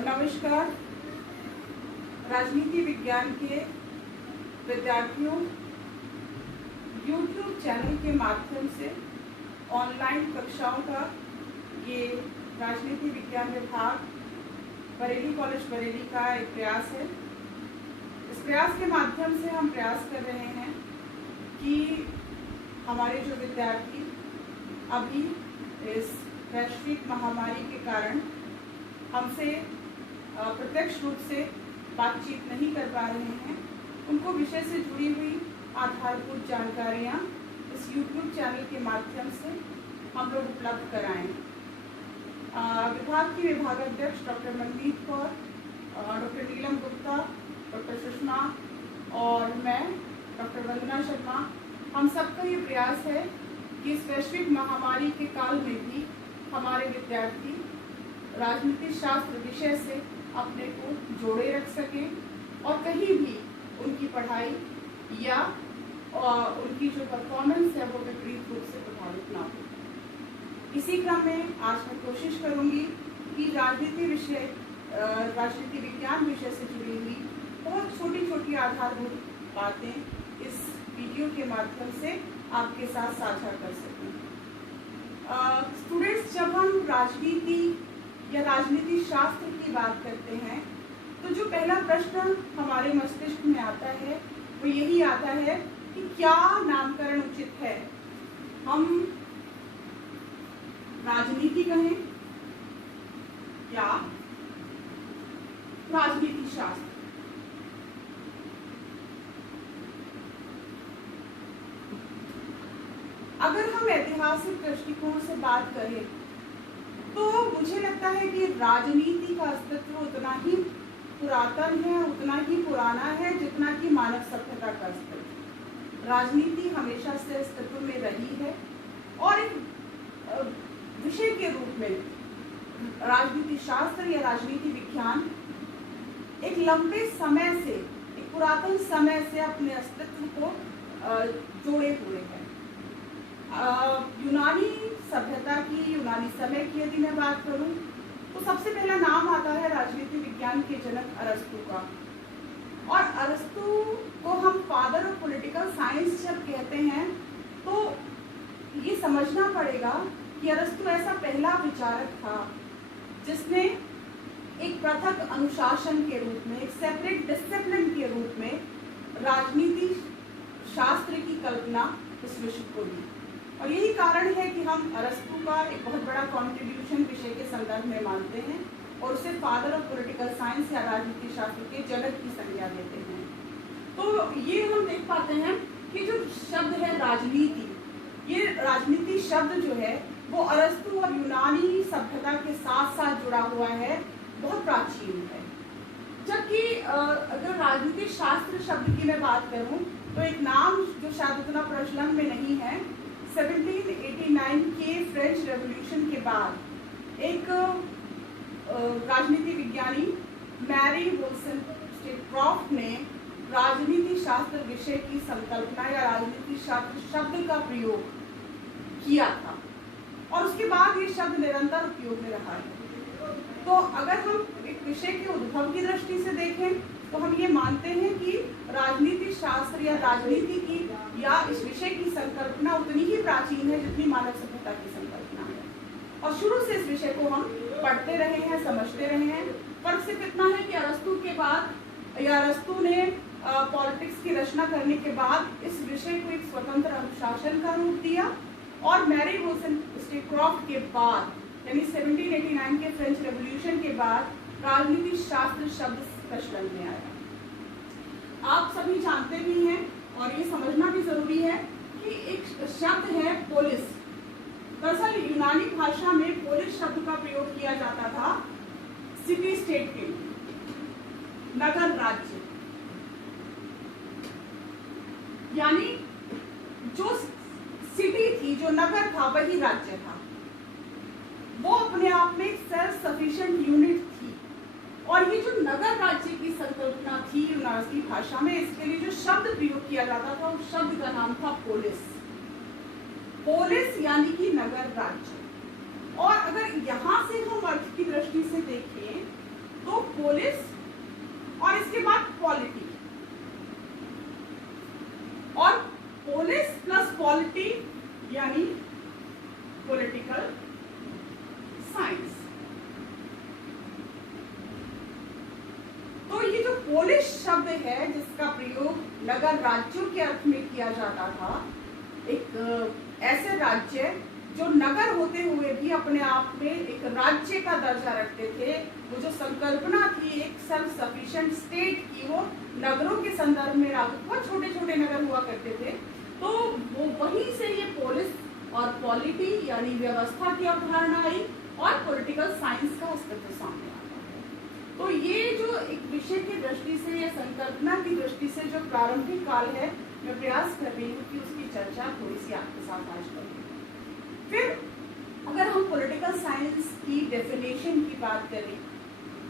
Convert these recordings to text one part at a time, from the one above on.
नमस्कार। राजनीति विज्ञान के विद्यार्थियों, YouTube चैनल के माध्यम से ऑनलाइन कक्षाओं का ये राजनीति विज्ञान विभाग बरेली कॉलेज बरेली का एक प्रयास है। इस प्रयास के माध्यम से हम प्रयास कर रहे हैं कि हमारे जो विद्यार्थी अभी इस वैश्विक महामारी के कारण हमसे प्रत्यक्ष रूप से बातचीत नहीं कर पा रहे हैं, उनको विषय से जुड़ी हुई आधारभूत जानकारियाँ इस YouTube चैनल के माध्यम से हम लोग उपलब्ध कराएं। विभाग की विभागाध्यक्ष डॉक्टर मनदीप कौर, डॉक्टर नीलम गुप्ता, डॉक्टर सुषमा और मैं डॉक्टर वंदना शर्मा, हम सबका ये प्रयास है कि इस वैश्विक महामारी के काल में भी हमारे विद्यार्थी राजनीति शास्त्र विषय से अपने को जोड़े रख सकें और कहीं भी उनकी पढ़ाई या उनकी जो परफॉर्मेंस है वो विपरीत रूप से प्रभावित ना हो। इसी क्रम में आज मैं कोशिश करूंगी कि राजनीति विज्ञान विषय से जुड़ी हुई बहुत छोटी छोटी आधारभूत बातें इस वीडियो के माध्यम से आपके साथ साझा कर सकें। स्टूडेंट्स, जब हम राजनीति या राजनीति शास्त्र की बात करते हैं तो जो पहला प्रश्न हमारे मस्तिष्क में आता है वो यही आता है कि क्या नामकरण उचित है। हम राजनीति कहें या राजनीति शास्त्र। अगर हम ऐतिहासिक दृष्टिकोण से बात करें तो मुझे लगता है कि राजनीति का अस्तित्व उतना ही पुरातन है, उतना ही पुराना है जितना कि मानव सभ्यता का अस्तित्व। राजनीति हमेशा से अस्तित्व में रही है और एक विषय के रूप में राजनीति शास्त्र या राजनीति विज्ञान एक लंबे समय से, एक पुरातन समय से अपने अस्तित्व को जोड़े हुए है। यूनानी सभ्यता की, यूनानी समय की यदि मैं बात करूं तो सबसे पहला नाम आता है राजनीति विज्ञान के जनक अरस्तु का। और अरस्तु को हम फादर ऑफ पॉलिटिकल साइंस जब कहते हैं तो ये समझना पड़ेगा कि अरस्तु ऐसा पहला विचारक था जिसने एक पृथक अनुशासन के रूप में, एक सेपरेट डिसिप्लिन के रूप में राजनीति शास्त्र की कल्पना इस विश्व को दी। और यही कारण है कि हम अरस्तु का एक बहुत बड़ा कंट्रीब्यूशन विषय के संदर्भ में मानते हैं और उसे फादर ऑफ पॉलिटिकल साइंस या राजनीति शास्त्र के जनक की संज्ञा देते हैं। तो ये हम देख पाते हैं कि जो शब्द है राजनीति, ये राजनीति शब्द जो है वो अरस्तु और यूनानी सभ्यता के साथ साथ जुड़ा हुआ है, बहुत प्राचीन है। जबकि अगर राजनीति शास्त्र शब्द की मैं बात करूं तो एक नाम जो शायद उतना प्रचलन में नहीं है, 1789 के फ्रेंच रेवोल्यूशन के बाद एक राजनीति विज्ञानी मैरी वोल्सनक्रॉफ्ट ने राजनीति शास्त्र विषय की संकल्पना या राजनीति शास्त्र शब्द का प्रयोग किया था और उसके बाद ये शब्द निरंतर उपयोग में रहा है। तो अगर हम एक विषय के उद्भव की दृष्टि से देखें तो हम ये मानते हैं कि राजनीति शास्त्र या राजनीति की या इस विषय की संकल्पना उतनी ही प्राचीन है जितनी मानव सभ्यता की संकल्पना है और शुरू से इस विषय को हम पढ़ते रहे हैं, समझते रहे हैं। फर्क सिर्फ इतना है कि अरस्तु के बाद या अरस्तु ने पॉलिटिक्स की रचना करने के बाद इस विषय को एक स्वतंत्र अनुशासन का रूप दिया और मैरी वोल्सनक्रॉफ्ट के बाद यानी 1789 के फ्रेंच रेवोल्यूशन के बाद राजनीति शास्त्र शब्द प्रचलन में आया। आप सभी जानते भी हैं और ये समझना भी जरूरी है कि एक शब्द है पोलिस। दरअसल यूनानी भाषा में पोलिस शब्द का प्रयोग किया जाता था सिटी स्टेट के लिए, नगर राज्य, यानी जो सिटी थी, जो नगर था वही राज्य था। वो अपने आप में सेल्फ सफिशिएंट यूनिट थी और ये जो नगर राज्य की संकल्पना थी यूनानी भाषा में, इसके लिए जो शब्द प्रयोग किया जाता था उस शब्द का नाम था पोलिस। पोलिस यानी कि नगर राज्य। और अगर यहाँ से हम अर्थ की दृष्टि से देखें तो पोलिश शब्द है जिसका प्रयोग नगर राज्यों के अर्थ में किया जाता था, एक ऐसे राज्य जो नगर होते हुए भी अपने आप में एक राज्य का दर्जा रखते थे, वो जो संकल्पना थी एक सेल्फ सफिशिएंट स्टेट की, वो नगरों के संदर्भ में बहुत छोटे छोटे नगर हुआ करते थे। तो वो वहीं से ये पोलिस और पॉलिटी यानी व्यवस्था की अवधारणा आई और पॉलिटिकल साइंस का अस्तित्व सामने आता है। तो ये जो एक विषय की दृष्टि से या संकल्पना की दृष्टि से जो प्रारंभिक काल है, मैं प्रयास कर रही हूँ कि उसकी चर्चा थोड़ी सी आपके साथ आज करूँ। फिर अगर हम पॉलिटिकल साइंस की डेफिनेशन की बात करें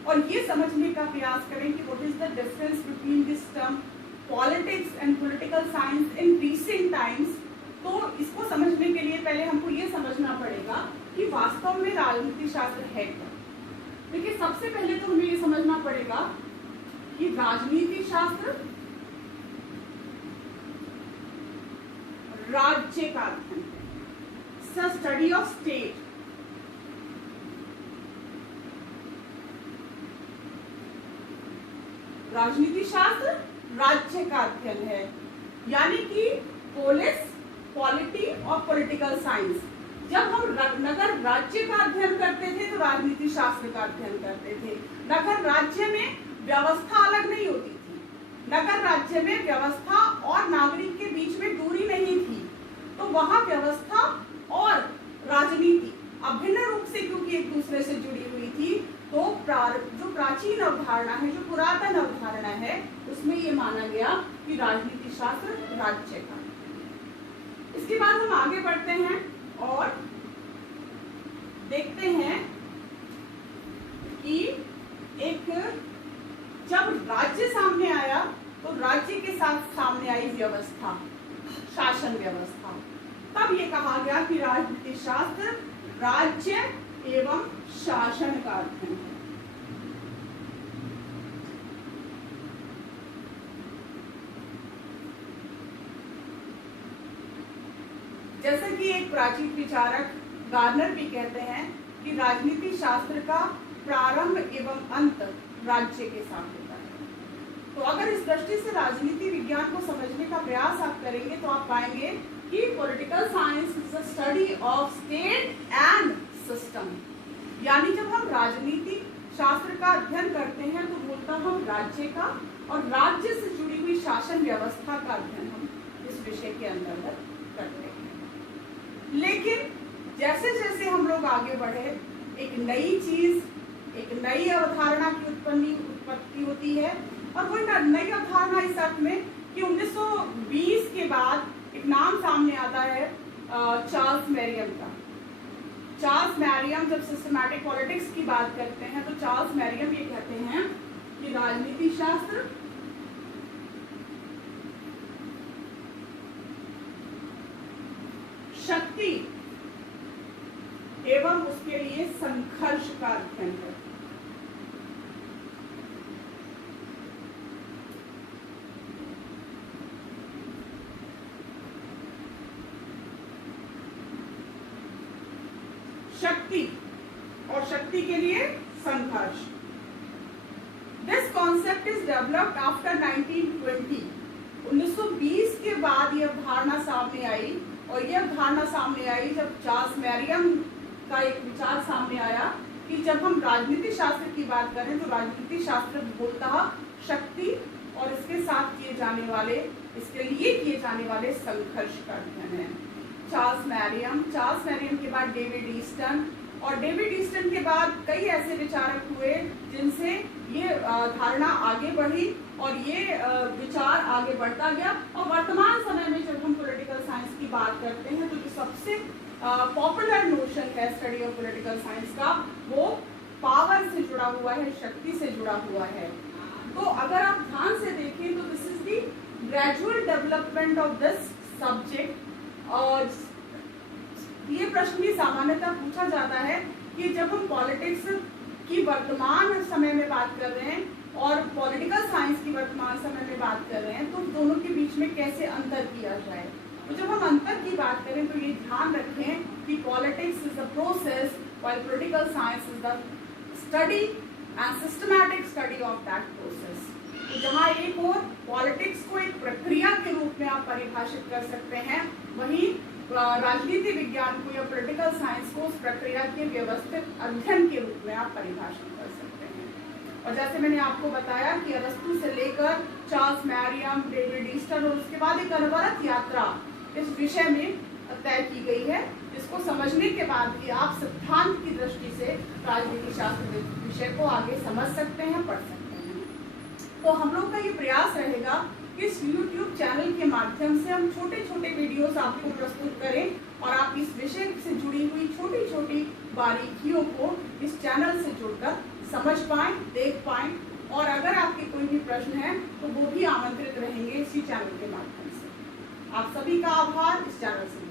और ये समझने का प्रयास करें कि what is the difference between this term politics and political science in recent times, तो इसको समझने के लिए पहले हमको ये समझना पड़ेगा कि वास्तव में राजनीति शास्त्र है क्या। देखिए, सबसे पहले तो हमें ये समझना पड़ेगा कि राजनीति शास्त्र राज्य का अध्ययन है, स्टडी ऑफ स्टेट। राजनीति शास्त्र राज्य का अध्ययन है, यानी कि पोलिस, पॉलिटी और पॉलिटिकल साइंस। जब हम नगर राज्य का अध्ययन करते थे तो राजनीति शास्त्र का अध्ययन करते थे। नगर राज्य में व्यवस्था अलग नहीं होती थी, नगर राज्य में व्यवस्था और नागरिक के बीच में दूरी नहीं थी, तो वहां व्यवस्था और राजनीति अभिन्न रूप से क्योंकि एक दूसरे से जुड़ी हुई थी, तो जो प्राचीन अवधारणा है, जो पुरातन अवधारणा है, उसमें ये माना गया कि राजनीति शास्त्र राज्य का। इसके बाद हम आगे बढ़ते हैं और देखते हैं कि एक जब राज्य सामने आया तो राज्य के साथ सामने आई व्यवस्था, शासन व्यवस्था। तब ये कहा गया कि राजनीति शास्त्र राज्य एवं शासन का अध्ययन है। जैसे कि एक प्राचीन विचारक गार्नर भी कहते हैं कि राजनीति शास्त्र का प्रारंभ एवं अंत राज्य के साथ होता है। तो अगर इस दृष्टि से राजनीति विज्ञान को समझने का प्रयास आप करेंगे तो आप पाएंगे कि political science is the study of state and system, यानी जब हम राजनीति शास्त्र का अध्ययन करते हैं तो मूलतः हम राज्य का और राज्य से जुड़ी हुई शासन व्यवस्था का अध्ययन हम इस विषय के अंतर्गत करते हैं। लेकिन जैसे जैसे हम लोग आगे बढ़े, एक नई चीज, एक नई अवधारणा की उत्पत्ति होती है, और वो नई अवधारणा इस अर्थ में कि 1920 के बाद एक नाम सामने आता है चार्ल्स मैरियम का। चार्ल्स मैरियम जब सिस्टमैटिक पॉलिटिक्स की बात करते हैं तो चार्ल्स मैरियम ये कहते हैं कि राजनीति शास्त्र शक्ति एवं उसके लिए संघर्ष का अध्ययन है। शक्ति और शक्ति के लिए संघर्ष। This concept is developed after 1920। 1920 के बाद यह अवधारणा सामने आई, और यह अवधारणा सामने आई जब चार्ल्स मैरियम का एक विचार सामने आया कि जब हम राजनीति शास्त्र की बात करें तो राजनीति शास्त्र बोलता शक्ति और इसके साथ किए जाने वाले, इसके लिए किए जाने वाले संघर्ष का अध्ययन है। चार्ल्स मैरियम के बाद डेविड ईस्टन, और डेविड ईस्टन के बाद कई ऐसे विचारक हुए जिनसे ये धारणा आगे बढ़ी और ये विचार आगे बढ़ता गया। और वर्तमान समय में जब हम पॉलिटिकल साइंस की बात करते हैं तो जो सबसे पॉपुलर नोशन है स्टडी ऑफ पॉलिटिकल साइंस का, वो पावर से जुड़ा हुआ है, शक्ति से जुड़ा हुआ है। तो अगर आप ध्यान से देखें तो this is the gradual development of this subject. और ये प्रश्न भी सामान्यतः पूछा जाता है कि जब हम पॉलिटिक्स की वर्तमान समय में बात कर रहे हैं और पॉलिटिकल साइंस की वर्तमान समय में बात कर रहे हैं तो दोनों के बीच में कैसे अंतर किया जाए। तो जब हम अंतर की बात करें तो ये ध्यान रखें कि politics is the process while political science is the study and systematic study of that process. तो जहाँ एक और पॉलिटिक्स को एक प्रक्रिया के रूप में आप परिभाषित कर सकते हैं, वहीं राजनीति विज्ञान को या पॉलिटिकल साइंस को उस प्रक्रिया के व्यवस्थित अध्ययन के रूप में आप परिभाषित कर सकते हैं। और जैसे मैंने आपको बताया कि अरस्तु से लेकर चार्ल्स मैरियम, डेविड ईस्टर और उसके बाद एक अनवरत यात्रा इस विषय में तय की गई है, जिसको समझने के बाद भी आप सिद्धांत की दृष्टि से राजनीति शास्त्र विषय को आगे समझ सकते हैं, पढ़ सकते हैं। तो हम लोग का ये प्रयास रहेगा कि इस YouTube चैनल के माध्यम से हम छोटे छोटे वीडियोस आपको प्रस्तुत करें और आप इस विषय से जुड़ी हुई छोटी छोटी बारीकियों को इस चैनल से जुड़कर समझ पाएं, देख पाएं, और अगर आपके कोई भी प्रश्न है तो वो भी आमंत्रित रहेंगे इसी चैनल के माध्यम से। आप सभी का आभार इस चैनल से।